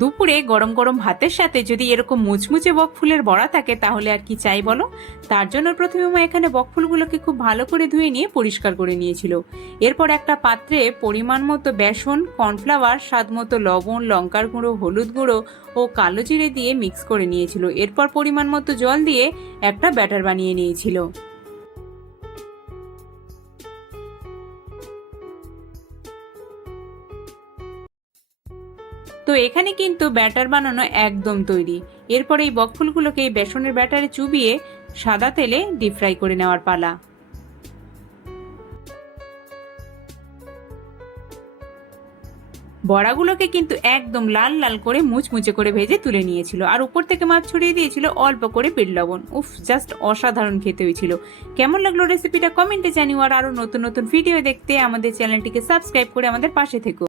দুপুরে গরম গরম ভাতের সাথে যদি এরকম মুচমুচে বকফুলের বড়া থাকে তাহলে আর কি চাই বলো। তার জন্য প্রথমে মা এখানে বকফুলগুলোকে খুব ভালো করে ধুয়ে নিয়ে পরিষ্কার করে নিয়েছিল। এরপর একটা পাত্রে পরিমাণ মতো বেসন, কর্নফ্লাওয়ার, স্বাদ মতো লবণ, লঙ্কার গুঁড়ো, হলুদ গুঁড়ো ও কালো জিরে দিয়ে মিক্স করে নিয়েছিল। এরপর পরিমাণ মতো জল দিয়ে একটা ব্যাটার বানিয়ে নিয়েছিল। তো এখানে কিন্তু ব্যাটার বানানো একদম তৈরি। এরপর এই বকফুলগুলোকে এই বেসনের ব্যাটারে চুবিয়ে সাদা তেলে ডিপ ফ্রাই করে নেওয়ার পালা। বড়াগুলোকে কিন্তু একদম লাল লাল করে মুচমুচে করে ভেজে তুলে নিয়েছিল, আর উপর থেকে মাছ ছড়িয়ে দিয়েছিল অল্প করে বিট লবণ। উফ, জাস্ট অসাধারণ খেতে হয়েছিল। কেমন লাগলো রেসিপিটা কমেন্টে জানিও, আর আরো নতুন নতুন ভিডিও দেখতে আমাদের চ্যানেলটিকে সাবস্ক্রাইব করে আমাদের পাশে থেকো।